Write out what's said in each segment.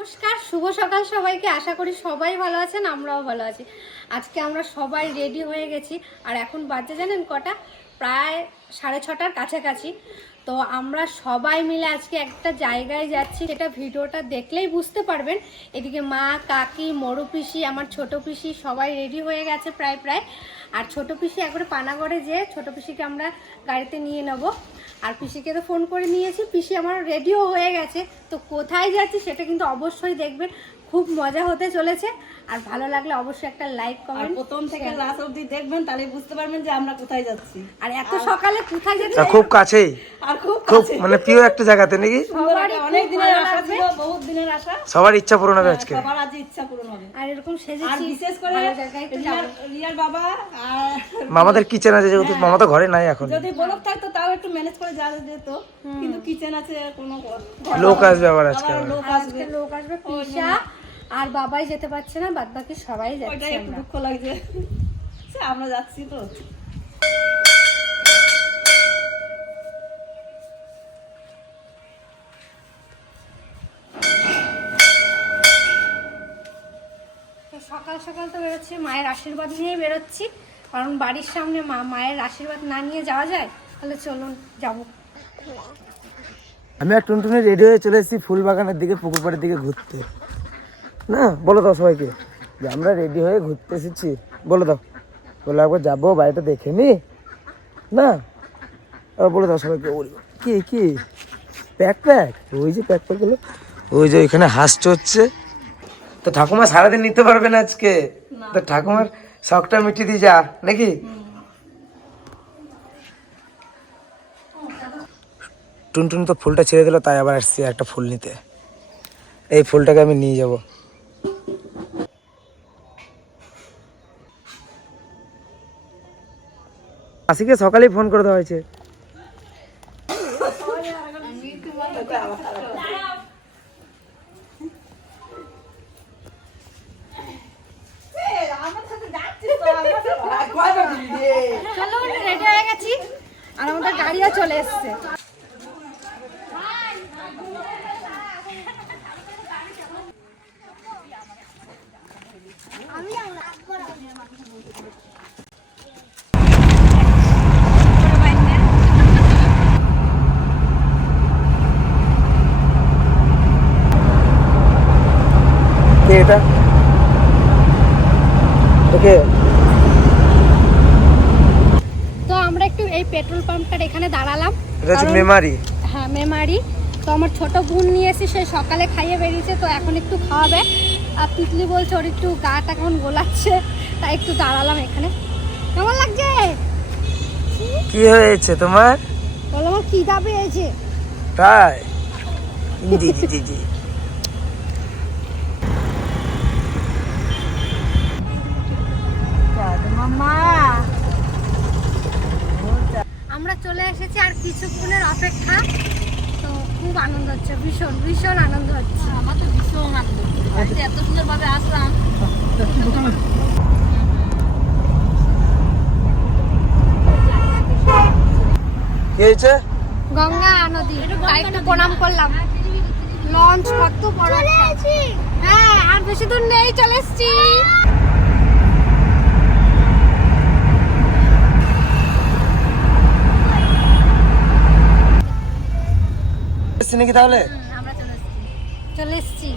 নমস্কার, শুভ সকাল সবাইকে। আশা করি সবাই ভালো আছেন, আমরাও ভালো আছি। আজকে আমরা সবাই রেডি হয়ে গেছি। আর এখন বাজে জানেন কটা? প্রায় সাড়ে ছটার কাছাকাছি। তো আমরা সবাই মিলে আজকে একটা জায়গায় যাচ্ছি। সেটা ভিডিওটা দেখলেই বুঝতে পারবেন। এদিকে মা, কাকি, মরু পিসি, আমার ছোট পিসি সবাই রেডি হয়ে গেছে প্রায় প্রায়। আর ছোট পিসি একবারে পানাগড়ে যেয়ে ছোট পিসিকে আমরা গাড়িতে নিয়ে নেব। আর পিসিকে তো ফোন করে নিয়েছি। পিসি আমার রেডিও হয়ে গেছে। তো কোথায় যাচ্ছি সেটা কিন্তু অবশ্যই দেখবেন। খুব মজা হতে চলেছে। আর ভালো লাগলে অবশ্যই একটা লাইক আর কমেন্ট প্রথম থেকে লাস্ট অবধি দেখবেন তাহলে বুঝতে পারবেন যে আমরা কোথায় যাচ্ছি। আর এত সকালে কোথায় যাচ্ছি খুব কাছেই। আর খুব মানে প্রিয় একটা জায়গাতে নাকি? সবার ইচ্ছা পূরণ হবে আজকে। সবার আজ ইচ্ছা পূরণ হবে। আর এরকম আর সেজেছি বিশেষ করে ভালো জায়গায় তো রিয়ার যাব। রিয়ার বাবা আর মামাদের কিচেন আছে যেহেতু মামা তো ঘরে নাই এখন। যদি তাও একটু ম্যানেজ করে যাওয়া যেত। কিন্তু কিচেন আছে লোক আসবে আবার আজকে। লোক আসবে। আজকে লোক আসবে পিসা। আর বাবাই যেতে পারছে না বাদ বাকি সবাই যাচ্ছে একটু দুঃখ লাগছে। আমরা যাচ্ছি তো। সকাল সকাল তো বেরোচ্ছি, মায়ের আশীর্বাদ নিয়েই বেরোচ্ছি। কারণ বাড়ির সামনে মা মায়ের আশীর্বাদ না নিয়ে যাওয়া যায়, তাহলে চলুন যাব। আমি আর টুনটুনি রেডি হয়ে চলে এসেছি ফুল বাগানের দিকে পুকুর পাড়ের দিকে ঘুরতে। না, বলো দাও সবাইকে যে আমরা রেডি হয়ে ঘুরতে এসেছি। বলে দাও। বলে একবার যাব, বাড়িটা দেখে নি? না? বলে দাও সবাইকে কি কি? প্যাক প্যাক ওই যে প্যাক প্যাকগুলো ওই যে ওইখানে হাঁস চড়ছে। তো ঠাকুমা সারাদিন নিতে পারবে না আজকে। তো ঠাকুমার শখটা মিটিয়ে দিয়ে যা নাকি? টুনটুন তো ফুলটা ছেড়ে দিল তাই আবার আসছি একটা ফুল নিতে। এই ফুলটাকে আমি নিয়ে যাব। আশিকে সকালেই ফোন করে দেওয়া হয়েছে চলুন রেডি হয়ে গেছি আর আমাদের গাড়িও চলে এসছে। এটা? ওকে তো আমরা একটু এই পেট্রোল পাম্পটার এখানে দাঁড়ালাম। মেমারি। হ্যাঁ মেমারি। তো আমার ছোট বোন নিয়ে এসে সে সকালে খাইয়ে বেরিয়েছে তো এখন একটু খাওয়াবে। আর তিতলি বলছে ওর একটু গাটা কেমন গোলাচ্ছে? তাই একটু দাঁড়ালাম এখানে। কেমন লাগছে? কি হয়েছে তোমার? বলো আমার খিদা পেয়েছে? তাই? জি জি জি জি আমরা চলে এসেছি আর কিছুক্ষণের অপেক্ষা। তো খুব আনন্দ হচ্ছে ভীষণ ভীষণ আনন্দ হচ্ছে। আমার তো ভীষণ আনন্দ হচ্ছে। এত সুন্দর ভাবে আসলাম। কি হয়েছে গঙ্গা নদী। তাই একটু প্রণাম করলাম। লঞ্চ কত বড় হ্যাঁ আর বেশি দূর নেই চলে এসছি। এসছি নাকি তাহলে? আমরা চলে এসছি। চলে এসছি।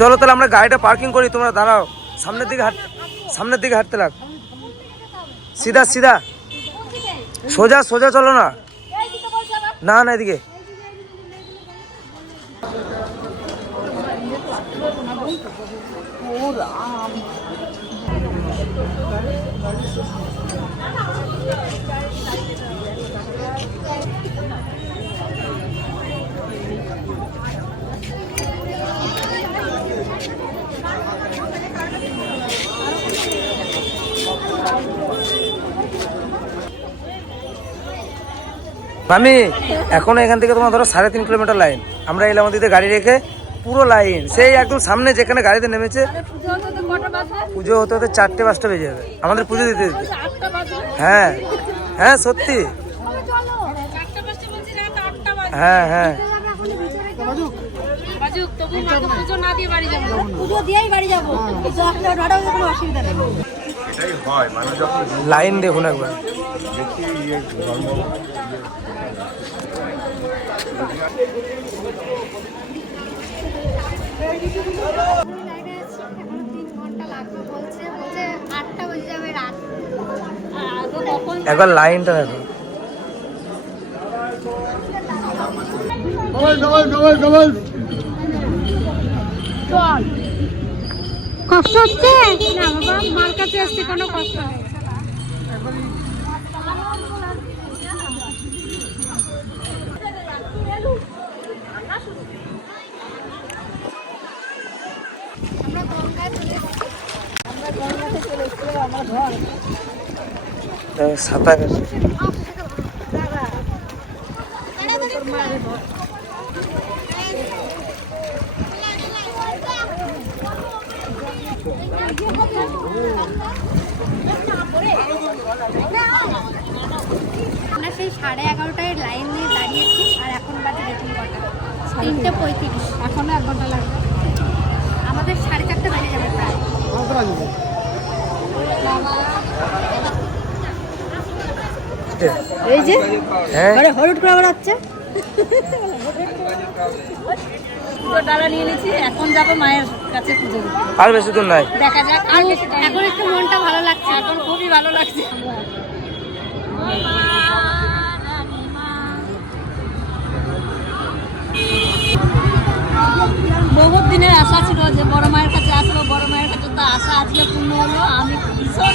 চলো তাহলে আমরা গাড়িটা পার্কিং করি তোমরা দাঁড়াও। সামনের দিকে হাঁট সামনের দিকে হাঁটতে লাগ। সিধা সিধা। সোজা সোজা চলো না। না না এদিকে। ও রাম মামি এখন এখান থেকে তোমার ধরো সাড়ে তিন কিলোমিটার লাইন আমরা এলাম দিতে গাড়ি রেখে পুরো লাইন সেই একদম সামনে যেখানে গাড়িতে নেমেছে, পুজো হতে হতে চারটে পাঁচটা বেজে যাবে। আমাদের পুজো দিতে দিতে। হ্যাঁ হ্যাঁ সত্যি। হ্যাঁ হ্যাঁ। পুজো না দিয়ে বাড়ি যাব। পুজো দিয়েই বাড়ি যাব। নটা নেই লাইন দেখুন একবার। তিন ঘণ্টা লাগবে বলছে বলছে আটটা বেজে যাবে রাত কখন একবার লাইনটা দেখো কষ্ট হচ্ছে? না মার কাছে আসতে কোনো কষ্ট নেই আমরা গঙ্গায় চলে এসেছি আমরা গঙ্গাতে চলে এসেছি আমার ঘর দেখো, সাঁতার কাটছে। আমরা সেই সাড়ে এগারোটায় লাইন নিয়ে দাঁড়িয়েছি আর এখন বাজে দেখুন কটা? তিনটে পঁয়ত্রিশ। এখনও এক ঘণ্টা লাগবে। আমাদের সাড়ে চারটে বেজে যাবে প্রায়। এই যে আরে হলুদ করে বেড়াচ্ছে পুরো ডালা নিয়ে নিয়েছি এখন যাব মায়ের কাছে পুজো আর বেশি দূর নাই দেখা যাক আর এখন একটু মনটা ভালো লাগছে। এখন খুবই ভালো লাগছে। দিনের আশা ছিল যে বড় মায়ের কাছে আসব বড় মায়ের কাছে তো আশা আজকে পূর্ণ হলো, আমি ভীষণ।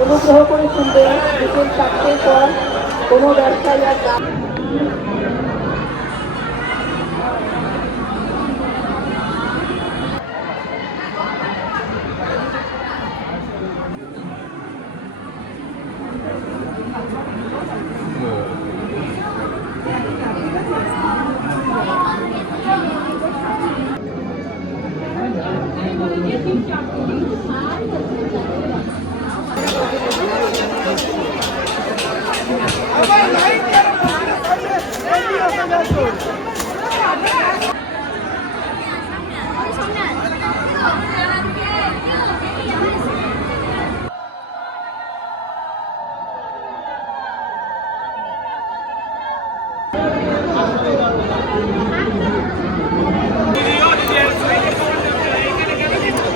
অনুগ্রহ করে শুনবেন বিকেল চারটের পর কোনো ব্যবসায়ী আর kiếm cho những thứ mới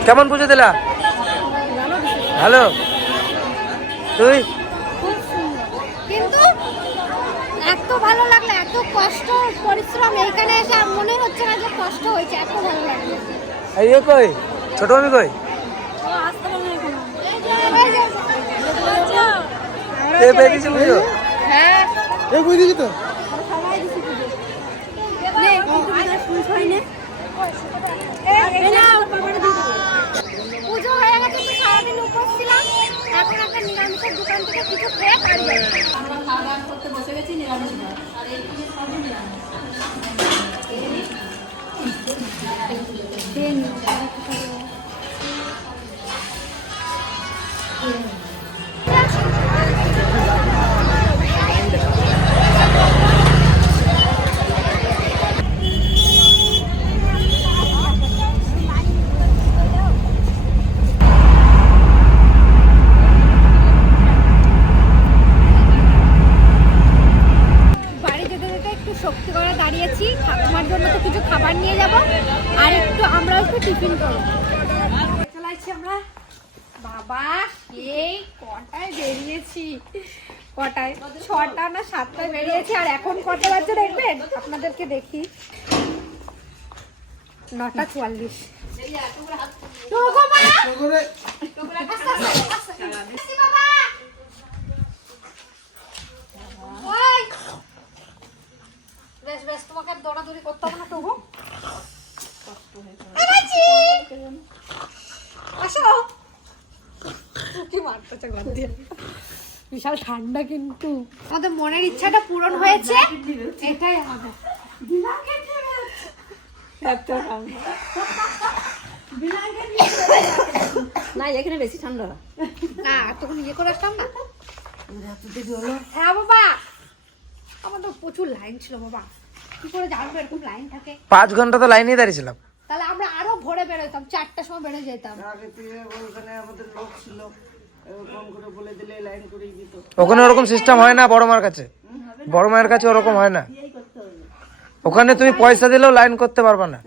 কেমন পুজো দিলা? ভালো? তুই? খুব সুন্দর। কিন্তু এত ভালো লাগল এত কষ্ট পরিশ্রম এইখানে এসে মনে হচ্ছে না যে কষ্ট হয়েছে এত ভালো লাগল। এই কই? ছোট আমি কই? পুজো? হ্যাঁ। তো। পুজো হয়ে গেছে তো সারাদিন উপোস ছিলাম এখন একটা নিরামিষের দোকান থেকে কিছু খেয়ে বাড়ি যাব আমরা খাওয়া দাওয়া করতে বসে গেছি নিরামিষ ভাত। জন্য তো কিছু খাবার নিয়ে যাব আর একটু আমরা একটু টিফিন করব। চালাইছি আমরা। বাবা সেই কটায় বেরিয়েছি? কটায়? ছটা না সাতটায় বেরিয়েছি আর এখন কটা বাজে দেখবেন আপনাদেরকে দেখি। নটা চুয়াল্লিশ টোকো মা! আস্তে আস্তে, আস্তে আস্তে। আসছি বাবা! ওই! বেশ বেশ তোমাকে আর দৌড়াদৌড়ি করতে হবে না তবু আসো কি মারতেছে ঘর দিয়ে বিশাল ঠান্ডা কিন্তু। আমাদের মনের ইচ্ছাটা পূরণ হয়েছে। এটাই আমাদের। না এখানে বেশি ঠান্ডা। না তখন ইয়ে করে আসতাম না। হ্যাঁ বাবা। আমার তো প্রচুর লাইন ছিল বাবা। কি করে জানব এরকম লাইন থাকে? পাঁচ ঘণ্টা তো লাইনেই দাঁড়িয়েছিলাম। তাহলে আমরা আরও ভোরে বেরোতাম চারটার সময় বেরো যেতাম। ওখানে ওরকম সিস্টেম হয় না বড় মার কাছে? বড় মায়ের কাছে ওরকম হয় না? ওখানে তুমি পয়সা দিলেও লাইন করতে পারবে না।